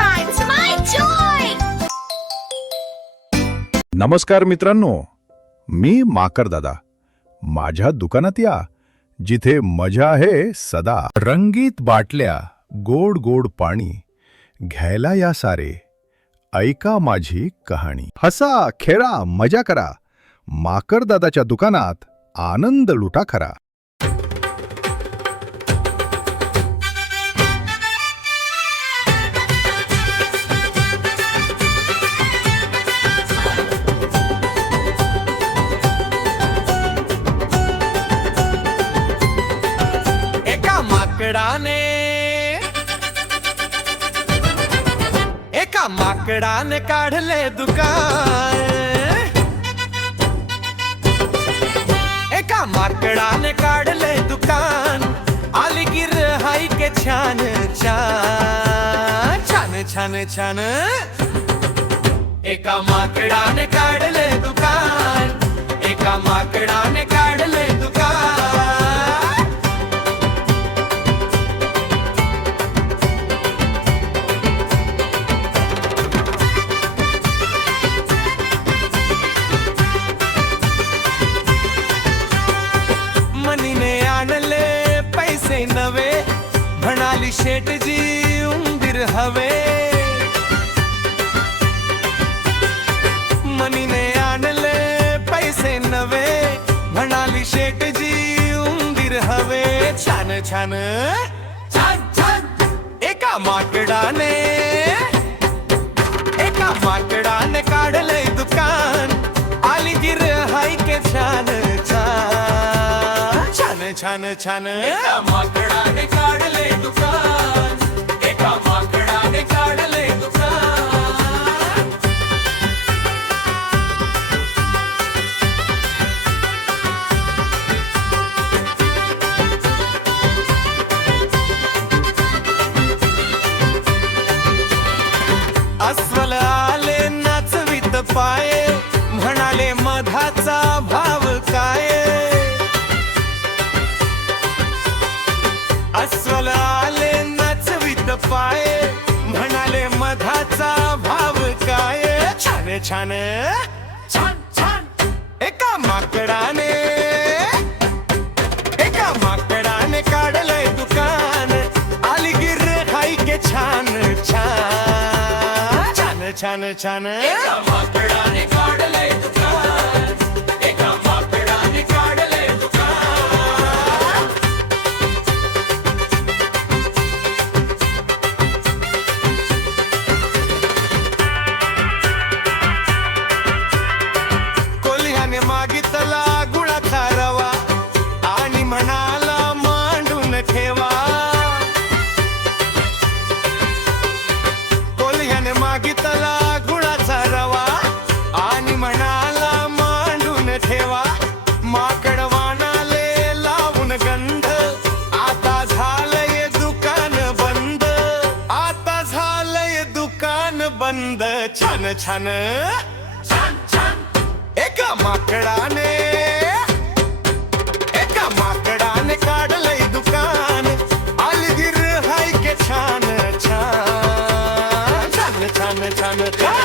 rides my joy! नमस्कार मित्रांनो, मी माकर दादा. माझ्या दुकानात या, जिथे मजा आहे सदा. रंगीत बाटल्या, गोड गोड पाणी, घ्यायला या सारे, ऐका माझी कहाणी. हसा, खेळा, मजा करा. माकर दादाच्या दुकानात आनंद लुटा खरा. एका माकडाने काढले दुकान. एका माकडाने काढले दुकान. आली गिऱ्हाई के छान छान छान छान छान. एका माकडाने काढले दुकान. एका माकडाने काढले दुकान. नवे म्हणाली शेठजी उंदीर हवे. मनीने आणले पैसे नवे, म्हणाली शेठजी उंदीर हवे. छान छान छान छान. एका माकडाने काढले दुकान. आली गिऱ्हाई के छान छान छान छान. एका माकडाने काढले दुकान. एका माकडाने काढले दुकान. अस्वल आले नाचवीत पाये, म्हणाले मधाचा भाव काय. अस्वल आले नाचवीत पाये, म्हणाले मधाचा भाव काय. छान छान छान छान. एका माकडाने काढलंय दुकान. आली गिऱ्हाई के छान छान छान छान छान. एका माकडाने काढलंय दुकान. एका माकडाने काढलंय दुकान. मागितला गुळाचा रवा, आणि म्हणाला मांडून ठेवा. कोल्ह्याने मागितला गुळाचा रवा, आणि म्हणाला मांडून ठेवा. माकड वाणाले लावून गंध, आता झालंय दुकान बंद. आता झालंय दुकान बंद. छान छान छान छान. एका माकडाने काढलंय दुकान. आली गिऱ्हाई के छान छान छान छान छान.